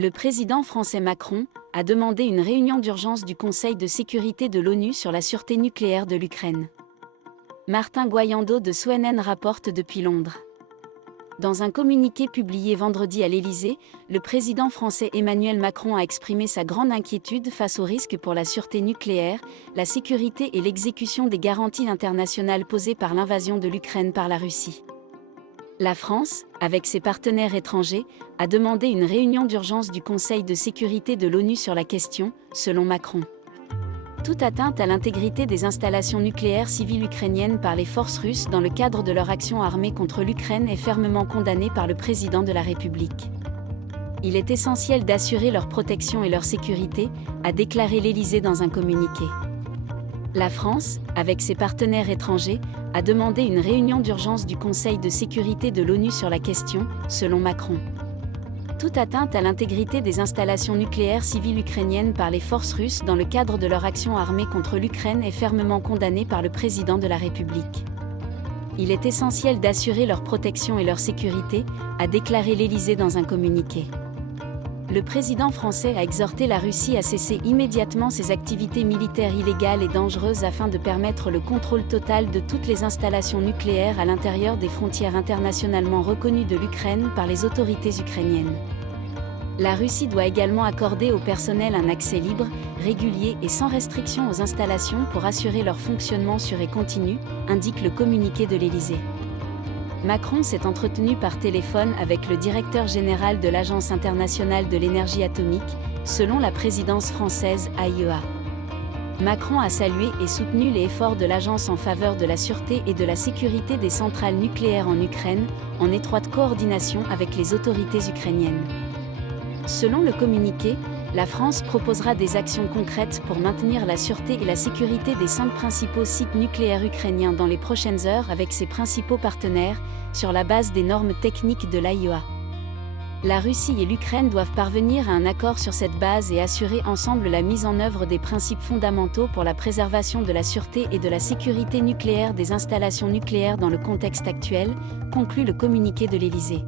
Le président français Macron a demandé une réunion d'urgence du Conseil de sécurité de l'ONU sur la sûreté nucléaire de l'Ukraine. Martin Guayando de CNN rapporte depuis Londres. Dans un communiqué publié vendredi à l'Élysée, le président français Emmanuel Macron a exprimé sa grande inquiétude face aux risques pour la sûreté nucléaire, la sécurité et l'exécution des garanties internationales posées par l'invasion de l'Ukraine par la Russie. La France, avec ses partenaires étrangers, a demandé une réunion d'urgence du Conseil de sécurité de l'ONU sur la question, selon Macron. Toute atteinte à l'intégrité des installations nucléaires civiles ukrainiennes par les forces russes dans le cadre de leur action armée contre l'Ukraine est fermement condamnée par le président de la République. Il est essentiel d'assurer leur protection et leur sécurité, a déclaré l'Élysée dans un communiqué. La France, avec ses partenaires étrangers, a demandé une réunion d'urgence du Conseil de sécurité de l'ONU sur la question, selon Macron. Toute atteinte à l'intégrité des installations nucléaires civiles ukrainiennes par les forces russes dans le cadre de leur action armée contre l'Ukraine est fermement condamnée par le président de la République. Il est essentiel d'assurer leur protection et leur sécurité, a déclaré l'Élysée dans un communiqué. Le président français a exhorté la Russie à cesser immédiatement ses activités militaires illégales et dangereuses afin de permettre le contrôle total de toutes les installations nucléaires à l'intérieur des frontières internationalement reconnues de l'Ukraine par les autorités ukrainiennes. La Russie doit également accorder au personnel un accès libre, régulier et sans restriction aux installations pour assurer leur fonctionnement sûr et continu, indique le communiqué de l'Élysée. Macron s'est entretenu par téléphone avec le directeur général de l'Agence internationale de l'énergie atomique, selon la présidence française AIEA. Macron a salué et soutenu les efforts de l'agence en faveur de la sûreté et de la sécurité des centrales nucléaires en Ukraine, en étroite coordination avec les autorités ukrainiennes. Selon le communiqué, la France proposera des actions concrètes pour maintenir la sûreté et la sécurité des 5 principaux sites nucléaires ukrainiens dans les prochaines heures avec ses principaux partenaires, sur la base des normes techniques de l'AIEA. La Russie et l'Ukraine doivent parvenir à un accord sur cette base et assurer ensemble la mise en œuvre des principes fondamentaux pour la préservation de la sûreté et de la sécurité nucléaire des installations nucléaires dans le contexte actuel, conclut le communiqué de l'Élysée.